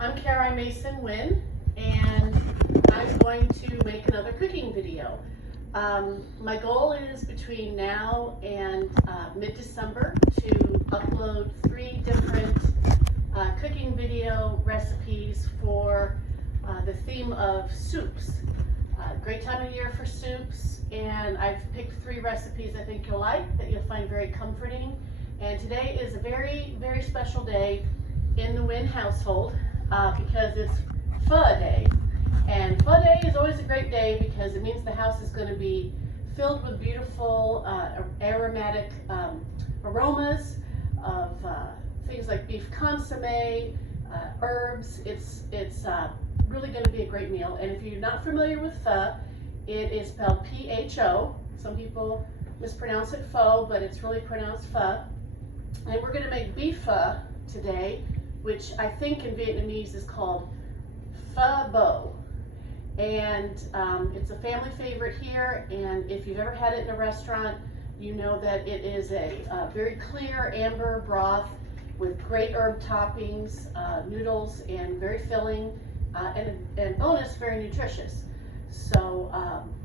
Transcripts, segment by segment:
I'm Mason-Nguyen, and I'm going to make another cooking video. My goal is between now and mid-December to upload 3 different cooking video recipes for the theme of soups. Great time of year for soups, and I've picked 3 recipes I think you'll like, that you'll find very comforting. And today is a very, very special day in the Nguyen household because it's Pho Day. And Pho Day is always a great day because it means the house is going to be filled with beautiful aromatic aromas of things like beef consomme, herbs. It's really going to be a great meal. And if you're not familiar with pho, it is spelled P-H-O. Some people mispronounce it pho, but it's really pronounced pho. And we're going to make beef pho today, which I think in Vietnamese is called Pho Bo. And it's a family favorite here, and if you've ever had it in a restaurant, you know that it is a very clear amber broth with great herb toppings, noodles, and very filling, and bonus, very nutritious. So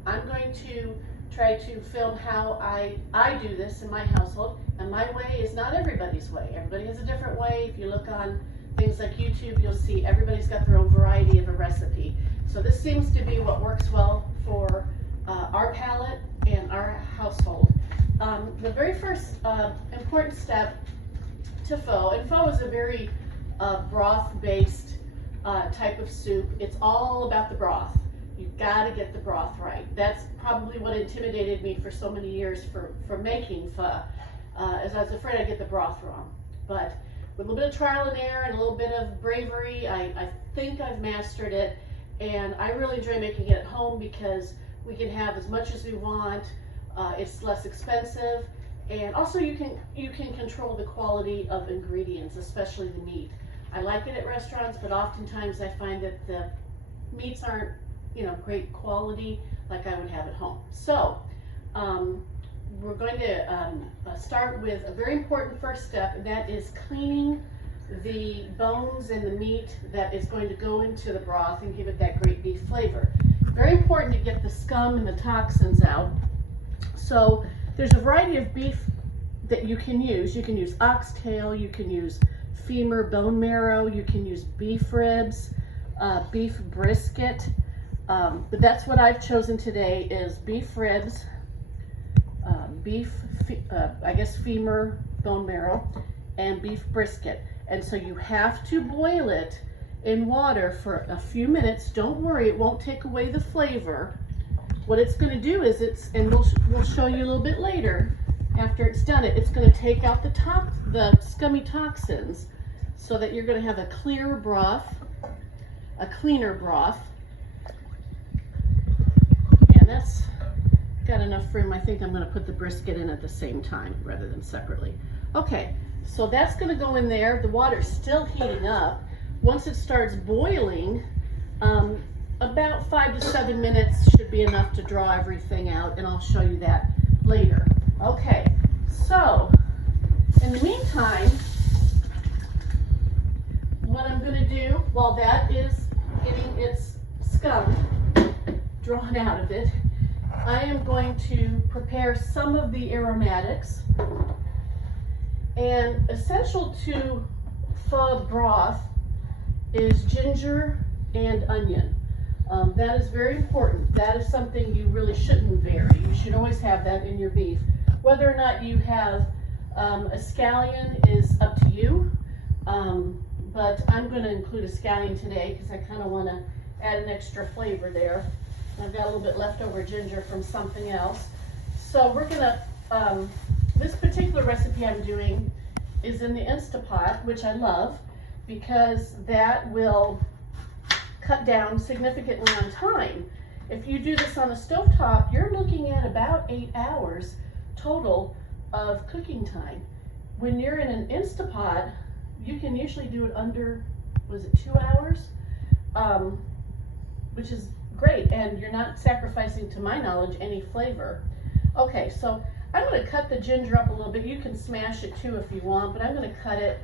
I'm going to try to film how I do this in my household, and my way is not everybody's way. Everybody has a different way. If you look on things like YouTube, you'll see everybody's got their own variety of a recipe. So this seems to be what works well for our palate and our household. The very first important step to pho, and pho is a very broth-based type of soup. It's all about the broth. You've got to get the broth right. That's probably what intimidated me for so many years for making pho, as I was afraid I'd get the broth wrong. But with a little bit of trial and error and a little bit of bravery, I think I've mastered it. And I really enjoy making it at home because we can have as much as we want. It's less expensive, and also you can control the quality of ingredients, especially the meat. I like it at restaurants, but oftentimes I find that the meats aren't, great quality like I would have at home. So we're going to start with a very important first step, and that is cleaning the bones and the meat that is going to go into the broth and give it that great beef flavor. Very important to get the scum and the toxins out. So there's a variety of beef that you can use. You can use oxtail, you can use femur, bone marrow, you can use beef ribs, beef brisket. But that's what I've chosen today is beef ribs, femur, bone marrow, and beef brisket. And so you have to boil it in water for a few minutes. Don't worry, it won't take away the flavor. What it's going to do is and we'll show you a little bit later after it's done it's going to take out the scummy toxins so that you're going to have a cleaner broth. And that's got enough room. I think I'm going to put the brisket in at the same time rather than separately. Okay, so that's going to go in there. The water's still heating up. Once it starts boiling, about 5 to 7 minutes should be enough to draw everything out, and I'll show you that later. Okay, so in the meantime, what I'm going to do while that is getting its scum drawn out of it, I am going to prepare some of the aromatics. And essential to pho broth is ginger and onion. That is very important. That is something you really shouldn't vary. You should always have that in your beef. Whether or not you have a scallion is up to you, but I'm going to include a scallion today because I kind of want to add an extra flavor there. I've got a little bit leftover ginger from something else. So we're going to this particular recipe I'm doing is in the Instapot, which I love because that will cut down significantly on time. If you do this on the stovetop, you're looking at about 8 hours total of cooking time. When you're in an Instapot, you can usually do it under, 2 hours? Which is great, and you're not sacrificing, to my knowledge, any flavor. Okay, so I'm going to cut the ginger up a little bit. You can smash it too if you want, but I'm going to cut it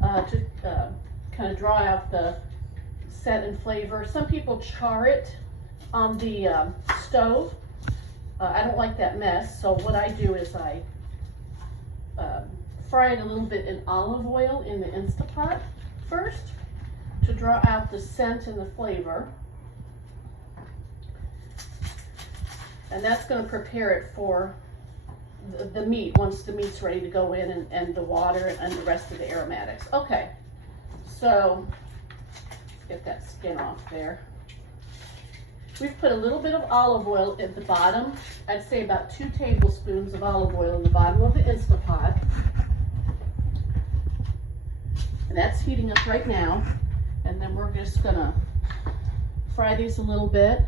to kind of draw out the scent and flavor. Some people char it on the stove. I don't like that mess, so what I do is I fry it a little bit in olive oil in the Instapot first to draw out the scent and the flavor. And that's going to prepare it for the meat once the meat's ready to go in, and the water and the rest of the aromatics. Okay, so get that skin off there. We've put a little bit of olive oil at the bottom. I'd say about 2 tablespoons of olive oil in the bottom of the Instapot. And that's heating up right now. And then we're just gonna fry these a little bit.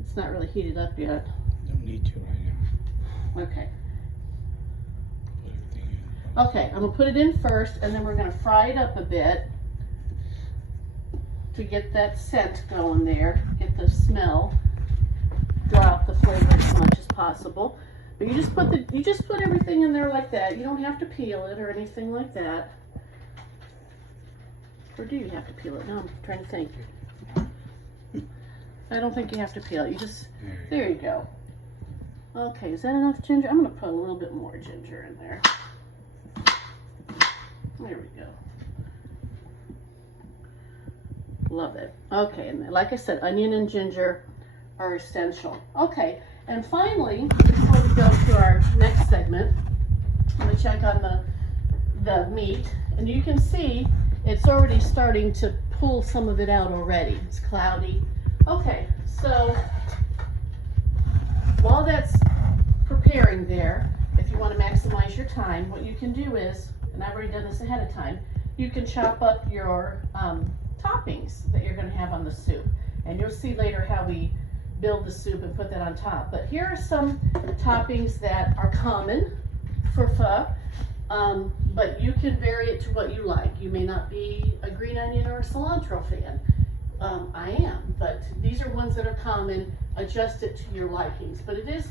It's not really heated up yet. Don't need to right now. Okay. Put everything in. Okay, I'm gonna put it in first, and then we're gonna fry it up a bit to get that scent going there, get the smell, draw out the flavor as much as possible. But you just put everything in there like that. You don't have to peel it or anything like that. Or do you have to peel it? No, I'm trying to think. I don't think you have to peel it. You just, there you go. Okay, is that enough ginger? I'm gonna put a little bit more ginger in there. There we go. Love it. Okay, and like I said, onion and ginger are essential. Okay, and finally, before we go to our next segment, I'm gonna check on the meat, and you can see it's already starting to pull some of it out already. It's cloudy. Okay, so while that's preparing there, if you want to maximize your time, what you can do is, and I've already done this ahead of time, you can chop up your toppings that you're going to have on the soup, and you'll see later how we build the soup and put that on top. But here are some toppings that are common for pho, but you can vary it to what you like. You may not be a green onion or a cilantro fan. I am, but these are ones that are common. Adjust it to your likings, but it is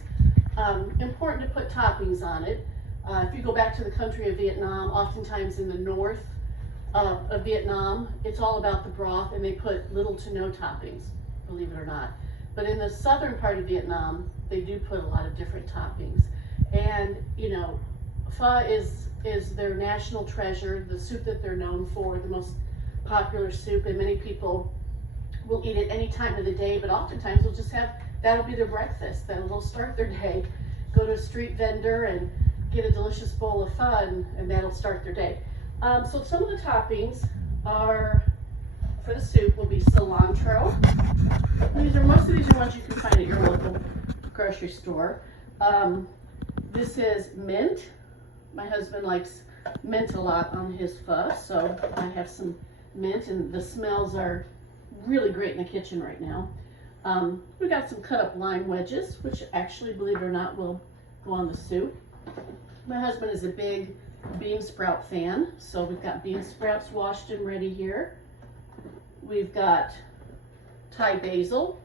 important to put toppings on it. If you go back to the country of Vietnam, oftentimes in the north of Vietnam, it's all about the broth, and they put little to no toppings, believe it or not. But in the southern part of Vietnam, they do put a lot of different toppings. And you know, pho is their national treasure, the soup that they're known for, the most popular soup, and many people will eat it any time of the day, but oftentimes we'll just have, that'll be their breakfast, that'll start their day, go to a street vendor and get a delicious bowl of pho, and that'll start their day. So some of the toppings are, for the soup, will be cilantro. Most of these are ones you can find at your local grocery store. This is mint. My husband likes mint a lot on his pho, so I have some mint, and the smells are really great in the kitchen right now. We got some cut up lime wedges, which actually, believe it or not, will go on the soup. My husband is a big bean sprout fan, so we've got bean sprouts washed and ready here. We've got Thai basil,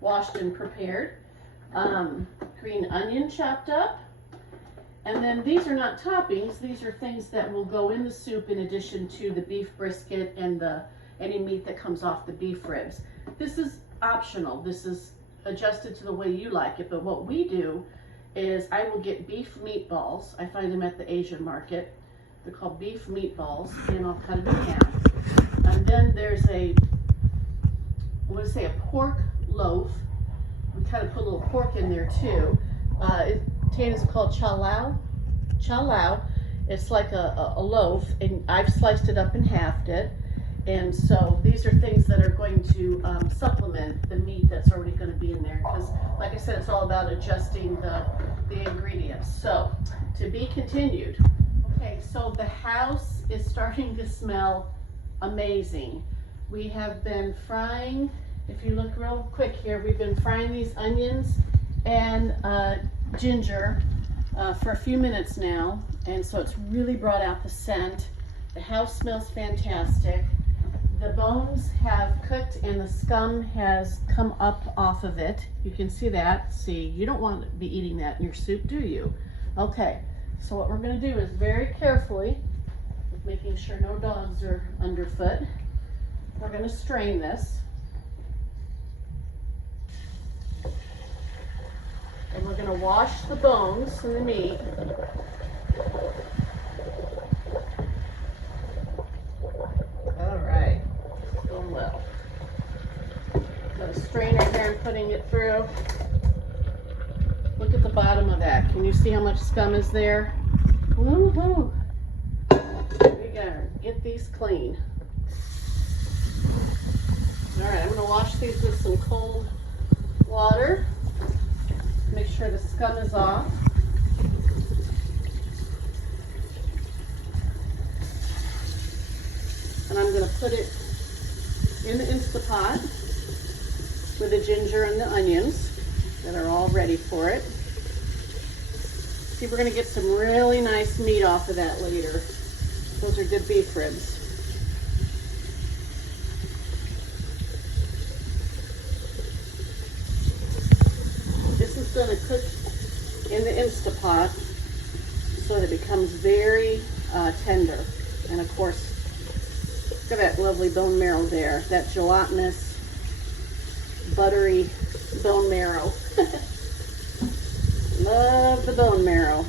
washed and prepared. Green onion chopped up. And then these are not toppings, these are things that will go in the soup in addition to the beef brisket and any meat that comes off the beef ribs. This is optional, this is adjusted to the way you like it, but what we do is I will get beef meatballs. I find them at the Asian market. They're called beef meatballs, and I'll cut it in half. And then there's a pork loaf. We kind of put a little pork in there too. Potatoes are called cha lao. It's like a loaf, and I've sliced it up and halved it. And so these are things that are going to supplement the meat that's already going to be in there, because like I said, it's all about adjusting the ingredients. So to be continued. Okay, so the house is starting to smell amazing. We have been frying, if you look real quick here, we've been frying these onions and ginger for a few minutes now, and so it's really brought out the scent. The house smells fantastic. The bones have cooked and the scum has come up off of it. You can see that. See, you don't want to be eating that in your soup, do you? Okay, so what we're going to do is very carefully making sure no dogs are underfoot. We're going to strain this. And we're going to wash the bones and the meat. All right, going well. Got a strainer here and putting it through. Look at the bottom of that. Can you see how much scum is there? Woohoo! We gotta get these clean. All right, I'm gonna wash these with some cold water. Make sure the scum is off. And I'm going to put it in the Instapot with the ginger and the onions that are all ready for it. See, we're going to get some really nice meat off of that later. Those are good beef ribs. This is going to cook in the Instapot so that it becomes very tender. And of course, look at that lovely bone marrow there. That gelatinous, buttery bone marrow. Love the bone marrow.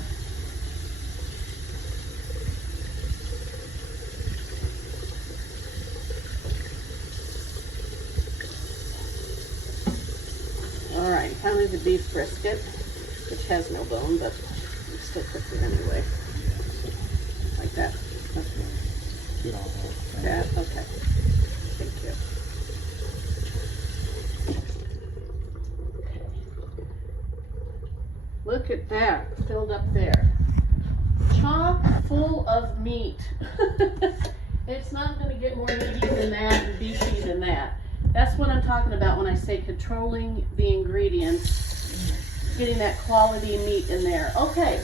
All right, finally the beef brisket, which has no bone, but we still cook it anyway. Like that. Get all That, okay. Thank you. Look at that, filled up there. Chock full of meat. It's not going to get more meaty than that and beefy than that. That's what I'm talking about when I say controlling the ingredients, getting that quality meat in there. Okay,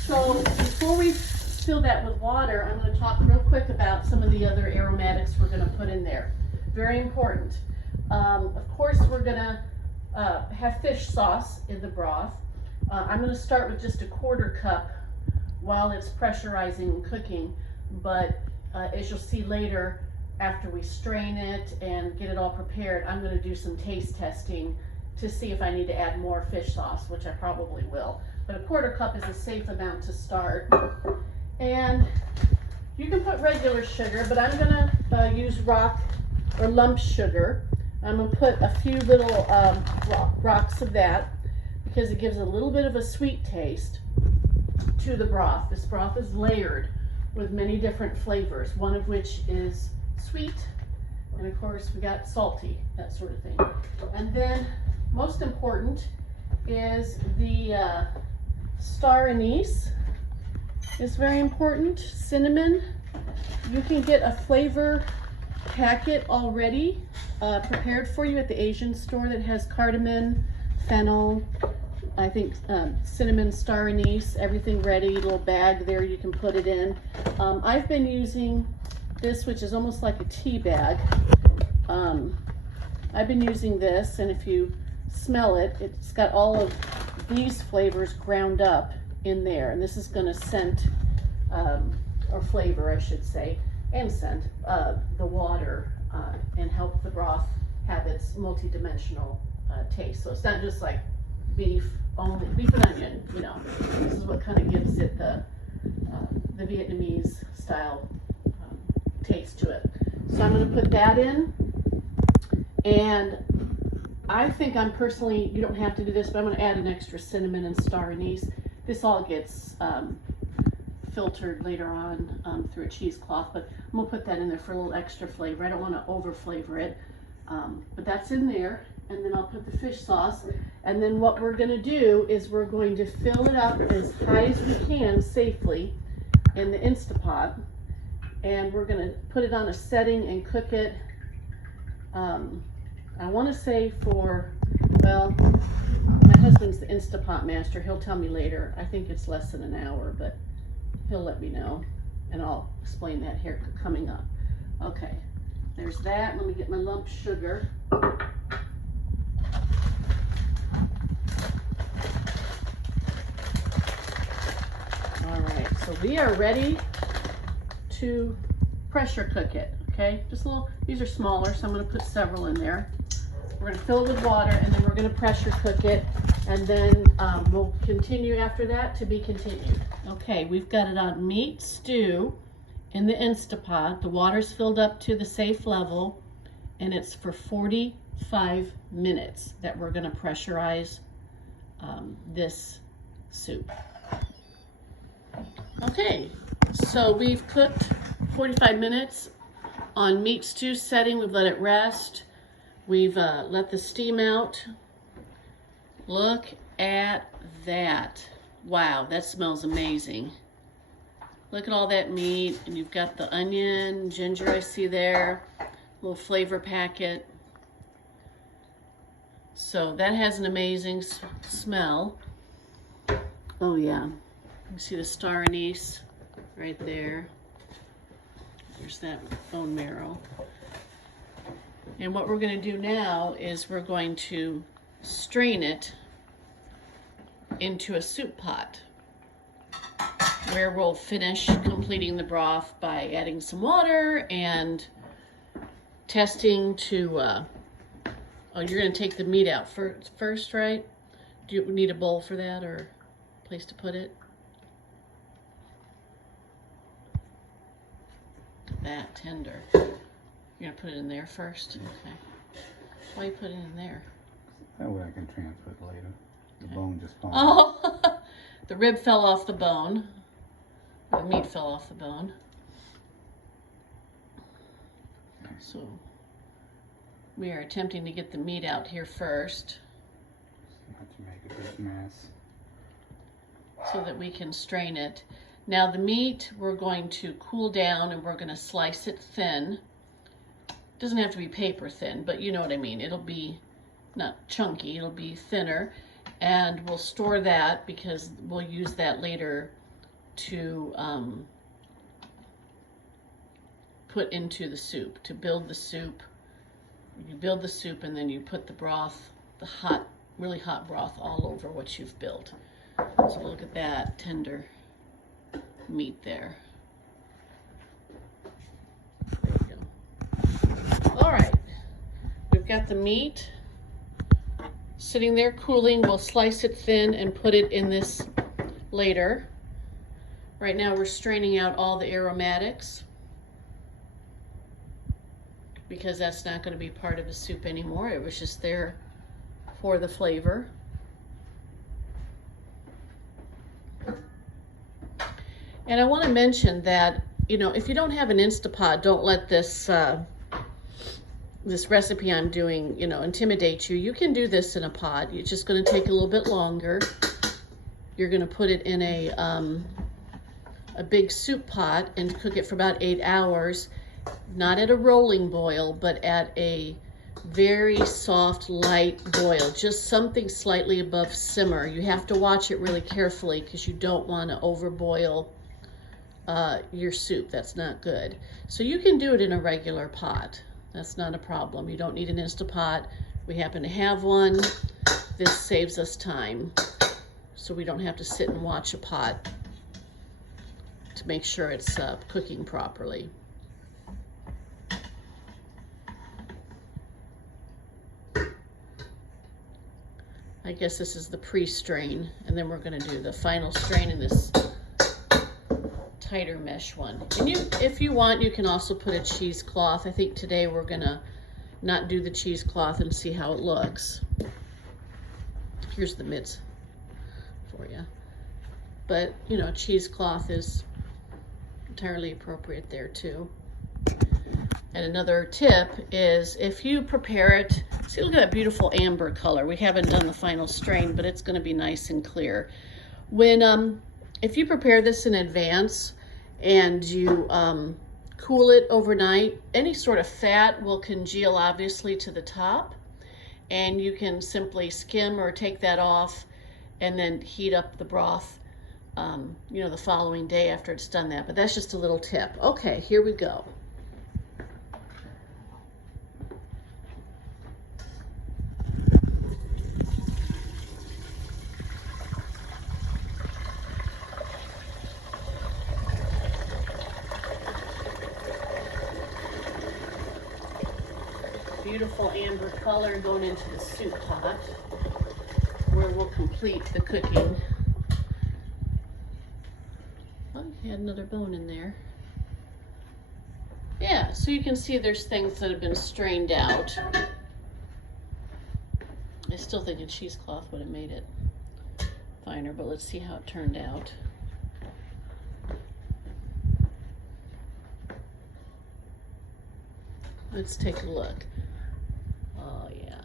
so before we fill that with water, I'm going to talk real quick about some of the other aromatics we're going to put in there. Very important. Of course, we're going to have fish sauce in the broth. I'm going to start with just a 1/4 cup while it's pressurizing and cooking, but as you'll see later, after we strain it and get it all prepared, I'm going to do some taste testing to see if I need to add more fish sauce, which I probably will. But a 1/4 cup is a safe amount to start. And you can put regular sugar, but I'm going to use rock or lump sugar. I'm going to put a few little rocks of that because it gives a little bit of a sweet taste to the broth. This broth is layered with many different flavors, one of which is sweet, and of course we got salty, that sort of thing. And then most important is the star anise is very important. Cinnamon. You can get a flavor packet already prepared for you at the Asian store that has cardamom, fennel, I think cinnamon, star anise, everything ready, little bag there you can put it in. I've been using this, which is almost like a tea bag. I've been using this, and if you smell it, it's got all of these flavors ground up in there, and this is going to scent or flavor, I should say, and scent the water and help the broth have its multi-dimensional taste. So it's not just like beef only, beef and onion, you know. This is what kind of gives it the Vietnamese style taste to it. So I'm going to put that in, and I think I'm personally, you don't have to do this, but I'm going to add an extra cinnamon and star anise. This all gets filtered later on through a cheesecloth, but I'm going to put that in there for a little extra flavor. I don't want to over flavor it, but that's in there. And then I'll put the fish sauce, and then what we're going to do is we're going to fill it up as high as we can safely in the Instapot, and we're going to put it on a setting and cook it. I want to say for, well, my husband's the Instapot master. He'll tell me later. I think it's less than an hour, but he'll let me know, and I'll explain that here coming up. Okay, there's that. Let me get my lump sugar. All right, so we are ready to pressure cook it, okay? Just a little, these are smaller, so I'm gonna put several in there. We're gonna fill it with water and then we're gonna pressure cook it, and then we'll continue after that to be continued. Okay, we've got it on meat stew in the Instapot. The water's filled up to the safe level, and it's for 45 minutes that we're gonna pressurize this soup. Okay, so we've cooked 45 minutes on meat stew setting. We've let it rest. We've let the steam out. Look at that. Wow, that smells amazing. Look at all that meat, and you've got the onion, ginger I see there, little flavor packet. So that has an amazing smell. Oh yeah, you see the star anise right there. There's that bone marrow. And what we're going to do now is we're going to strain it into a soup pot, where we'll finish completing the broth by adding some water and testing to, oh, you're going to take the meat out first, right? Do you need a bowl for that or a place to put it? That tender. You're gonna put it in there first? Okay. Why you put it in there? That way I can transfer it later. The bone just falls. Oh, the rib fell off the bone. The meat fell off the bone. So we are attempting to get the meat out here first, Not to make a big mess. so that we can strain it. Now the meat, we're going to cool down and we're going to slice it thin. It doesn't have to be paper thin, but you know what I mean. It'll be not chunky, it'll be thinner. And we'll store that because we'll use that later to put into the soup, to build the soup. You build the soup and then you put the broth, the hot, really hot broth all over what you've built. So look at that tender meat there. There you go. All right, we've got the meat sitting there cooling. We'll slice it thin and put it in this later. Right now we're straining out all the aromatics because that's not going to be part of the soup anymore. It was just there for the flavor. And I want to mention that, you know, if you don't have an Instapot, don't let this this recipe I'm doing, you know, intimidate you. You can do this in a pot. It's just going to take a little bit longer. You're going to put it in a big soup pot and cook it for about 8 hours, not at a rolling boil, but at a very soft, light boil, just something slightly above simmer. You have to watch it really carefully because you don't want to overboil your soup. That's not good. So you can do it in a regular pot. That's not a problem. You don't need an Instapot. We happen to have one. This saves us time, so we don't have to sit and watch a pot to make sure it's cooking properly. I guess this is the pre-strain, and then we're going to do the final strain in this tighter mesh one. And you, if you want, you can also put a cheesecloth. I think today we're gonna not do the cheesecloth and see how it looks. Here's the mitts for you. But, you know, cheesecloth is entirely appropriate there too. And another tip is if you prepare it, see, look at that beautiful amber color. We haven't done the final strain, but it's gonna be nice and clear. When, if you prepare this in advance and you cool it overnight, any sort of fat will congeal obviously to the top, and you can simply skim or take that off and then heat up the broth, you know, the following day after it's done that. But that's just a little tip. Okay, here we go. beautiful amber color going into the soup pot, where we'll complete the cooking. Oh, you had another bone in there. Yeah, so you can see there's things that have been strained out. I still think a cheesecloth would have made it finer, but let's see how it turned out. Let's take a look. Oh yeah.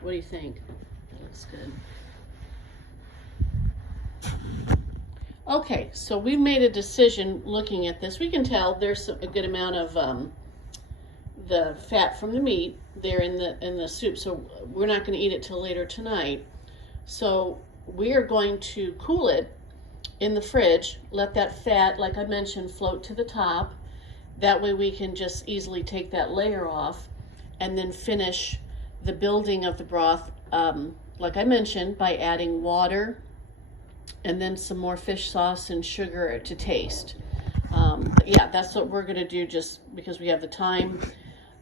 What do you think? That looks good. Okay, so we made a decision looking at this. We can tell there's a good amount of the fat from the meat there in the soup, so we're not going to eat it till later tonight. So we are going to cool it in the fridge, let that fat, like I mentioned, float to the top. That way we can just easily take that layer off and then finish the building of the broth, like I mentioned, by adding water and then some more fish sauce and sugar to taste. Yeah, that's what we're gonna do just because we have the time.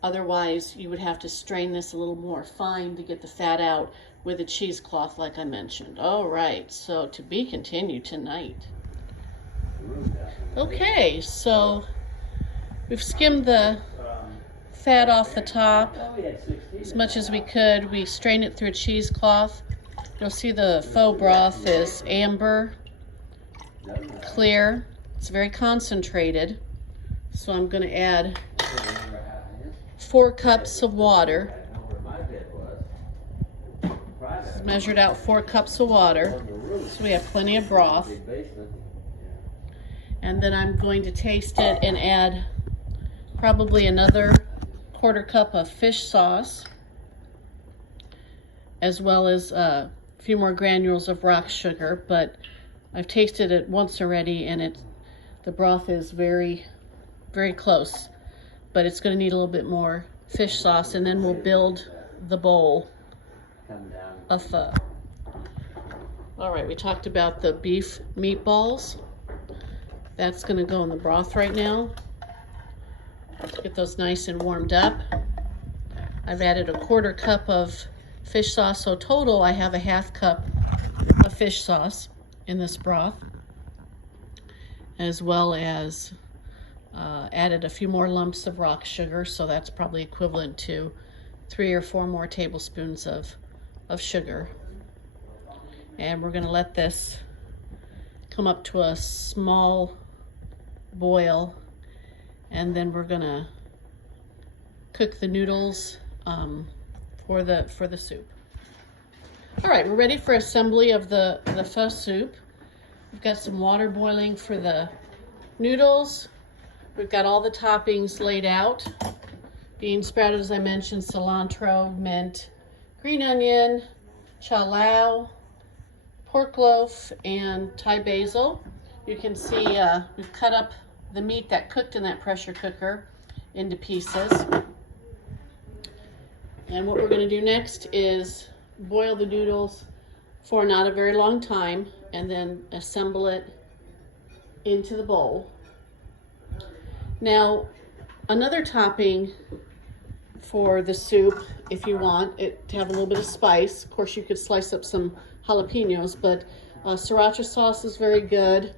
Otherwise, you would have to strain this a little more fine to get the fat out with a cheesecloth, like I mentioned. All right, so to be continued tonight. Okay, so we've skimmed the fat off the top as much as we could. We strained it through a cheesecloth. You'll see the faux broth is amber, clear. It's very concentrated. So I'm going to add 4 cups of water. It's measured out 4 cups of water. So we have plenty of broth. And then I'm going to taste it and add probably another 1/4 cup of fish sauce, as well as a few more granules of rock sugar. But I've tasted it once already, and the broth is very, very close. But it's going to need a little bit more fish sauce, and then we'll build the bowl of pho. All right, we talked about the beef meatballs. That's going to go in the broth right now. Get those nice and warmed up. I've added a 1/4 cup of fish sauce, so total I have a 1/2 cup of fish sauce in this broth, as well as added a few more lumps of rock sugar, so that's probably equivalent to 3 or 4 more tablespoons of sugar. And we're going to let this come up to a small boil, and then we're going to cook the noodles for the soup. All right, we're ready for assembly of the pho soup. We've got some water boiling for the noodles. We've got all the toppings laid out. Bean sprouted, as I mentioned, cilantro, mint, green onion, chalao, pork loaf, and Thai basil. You can see we've cut up the meat that cooked in that pressure cooker into pieces. And what we're going to do next is boil the noodles for not a very long time and then assemble it into the bowl. Now, another topping for the soup, if you want it to have a little bit of spice, of course you could slice up some jalapenos, but sriracha sauce is very good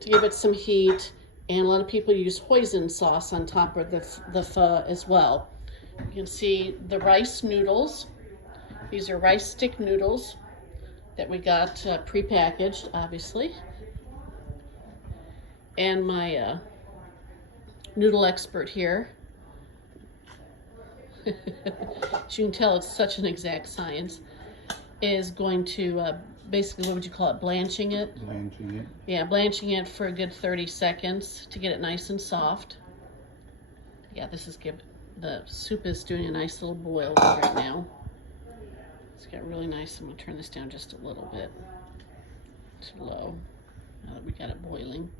to give it some heat, and a lot of people use hoisin sauce on top of the pho as well. You can see the rice noodles. These are rice stick noodles that we got pre-packaged, obviously. And my noodle expert here, as you can tell, it's such an exact science, is going to basically, what would you call it, blanching it? Blanching it. Yeah, blanching it for a good 30 seconds to get it nice and soft. Yeah, the soup is doing a nice little boil right now. It's got really nice. I'm going to turn this down just a little bit. Too low, now that we got it boiling.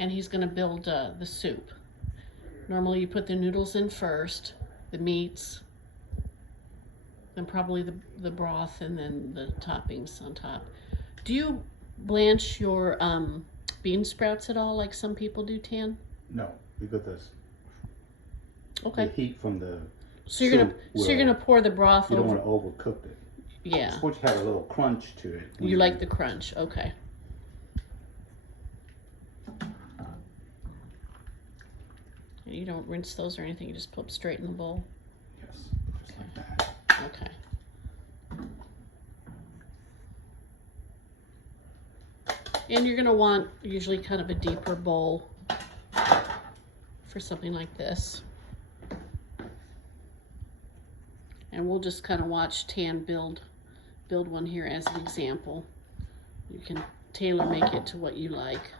And he's going to build the soup. Normally you put the noodles in first, the meats, then probably the broth, and then the toppings on top. Do you blanch your bean sprouts at all like some people do, Tan? No, because the heat from the So you're gonna pour the broth You don't over. want to overcook it. Yeah. It's supposed to have a little crunch to it. You like the crunch, okay. You don't rinse those or anything, you just put them straight in the bowl? Yes, just like that. Okay. And you're gonna want usually kind of a deeper bowl for something like this. And we'll just kind of watch Tan build one here as an example. You can tailor make it to what you like.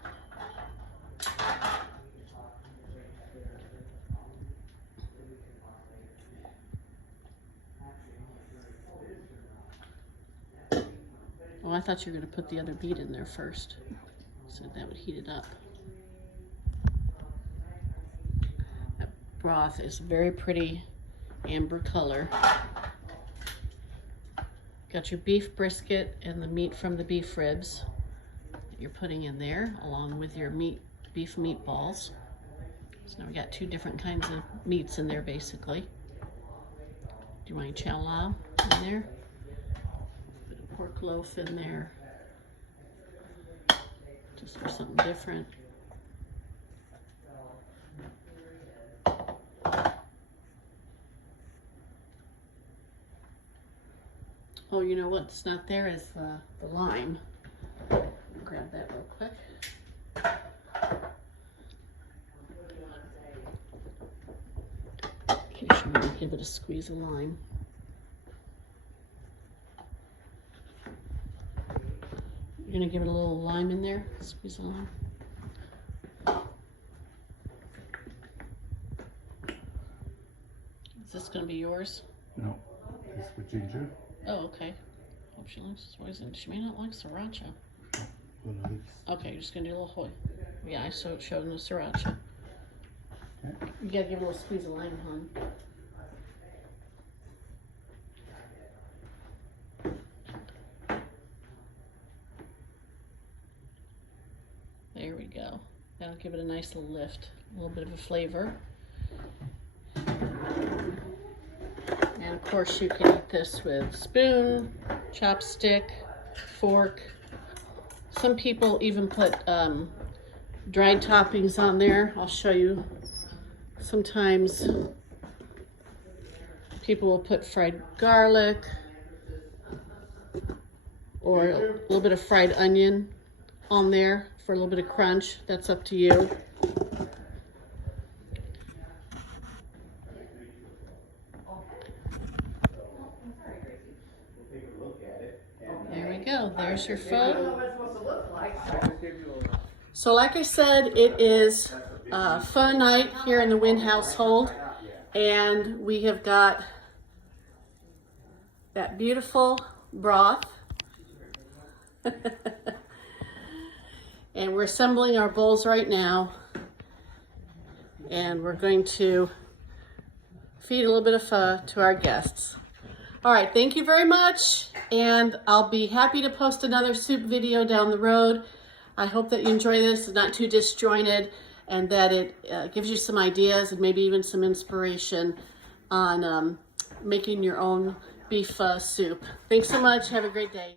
Oh, I thought you were going to put the other beet in there first, so that would heat it up. That broth is very pretty amber color. Got your beef brisket and the meat from the beef ribs that you're putting in there, along with your beef meatballs. So now we got two different kinds of meats in there, basically. Do you want your chow lau in there? Put a pork loaf in there, just for something different. Oh, you know what's not there is the lime. Grab that real quick. Okay, so I'm gonna give it a squeeze of lime. You're gonna give it a little lime in there, squeeze of lime. Is this gonna be yours? No, it's with ginger. Oh, okay. Hope she likes poison. She may not like sriracha. Okay, you're just gonna do a little hoy. Yeah, I showed in the sriracha. Okay. You gotta give it a little squeeze of lime, hon. There we go. That'll give it a nice little lift, a little bit of a flavor. And of course you can eat this with spoon, chopstick, fork. Some people even put dried toppings on there. I'll show you. Sometimes people will put fried garlic or a little bit of fried onion on there for a little bit of crunch. That's up to you. There we go. There's your pho. So like I said, it is pho night here in the Nguyen household, and we have got that beautiful broth. And we're assembling our bowls right now, and we're going to feed a little bit of pho to our guests. All right, thank you very much, and I'll be happy to post another soup video down the road. I hope that you enjoy this. It's not too disjointed, and that it gives you some ideas and maybe even some inspiration on making your own beef soup. Thanks so much. Have a great day.